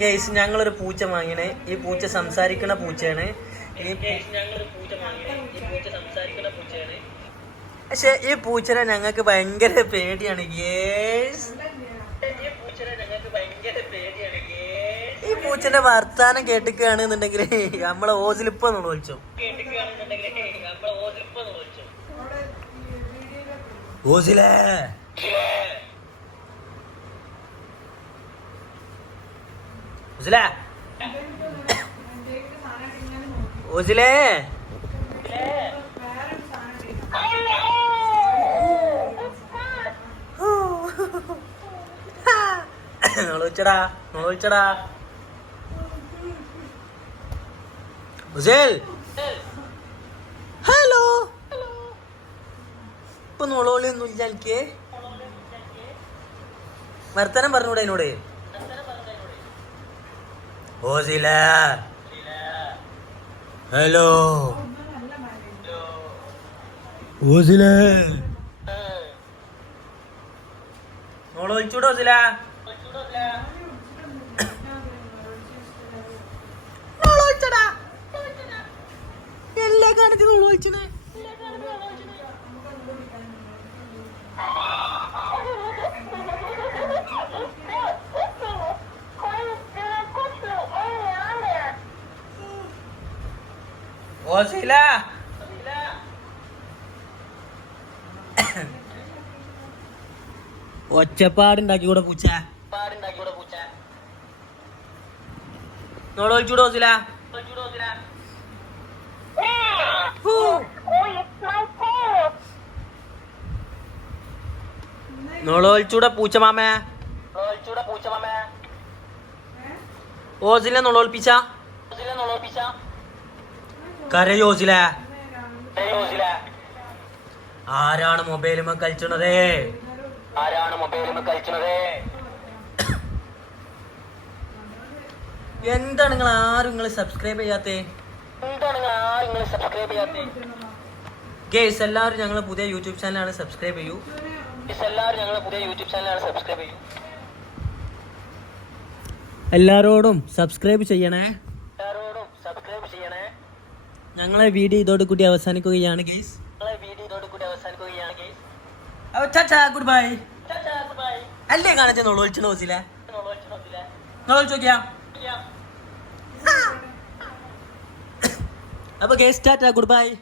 Guys ഞങ്ങളൊരു പൂച്ച വാങ്ങിയേ ഈ പൂച്ച സംസാരിക്കുന്ന പൂച്ചയാണ്. പക്ഷെ ഈ പൂച്ചനെ ഞങ്ങൾക്ക് ഭയങ്കര പേടിയാണ് ഗേസ് ഈ പൂച്ചന്റെ വർത്താനം കേട്ടിക്കുകയാണെന്നുണ്ടെങ്കിൽ നമ്മളെ ഓസിലിപ്പോ നമ്മൾ വിളിച്ചു ഓസിലേ. ഹലോ. ഇപ്പൊ നോളോളിയൊന്നും ഇല്ല എനിക്ക് വർത്തനം പറഞ്ഞൂടെ എന്നോട് ഓസില. ഹലോ. ഓസില. നോളോളിച്ചൂടെ ഓസില? നോളോളിച്ചടാ എല്ലാ കാണിച്ച് നോളോളിച്ചണേ ഓസില ഒച്ചപ്പാടുണ്ടാക്കി കൂടെ പൂച്ച ഓസില. നോളോളിച്ചൂടെ പൂച്ച മാമേ ഓസിലെ നോളോളിപ്പിച്ച കരയോസില ആരാണ് മൊബൈലുമ കളിച്ചണത് ആരാണ് മൊബൈലിൽ കളിക്കുന്നത് എന്താണ് നിങ്ങൾ ആരും നിങ്ങൾ സബ്സ്ക്രൈബ് ചെയ്യാത്തേ എന്താണ് നിങ്ങൾ ആരും നിങ്ങൾ സബ്സ്ക്രൈബ് ചെയ്യാത്തത്? ഗേസ് എല്ലാവരും ഞങ്ങൾ പുതിയ യൂട്യൂബ് ചാനലാണ് സബ്സ്ക്രൈബ് ചെയ്യൂ. എല്ലാവരും ഞങ്ങൾ പുതിയ യൂട്യൂബ് ചാനലാണ് സബ്സ്ക്രൈബ് ചെയ്യും. എല്ലാവരോടും സബ്സ്ക്രൈബ് ചെയ്യണേ. ഞങ്ങളെ വീഡിയോ ഇതോട് കൂടി അവസാനിക്കുകയാണ് ഗെയ്സ് ഞങ്ങളെ വീഡിയോ ഇതോട് കൂടി ഗുഡ് ബൈ ബൈ അല്ലേ കാണിച്ച നോളോളിച്ച നോസില നോളോളിച്ച് നോക്കിയാ? അപ്പൊ guys tata good good bye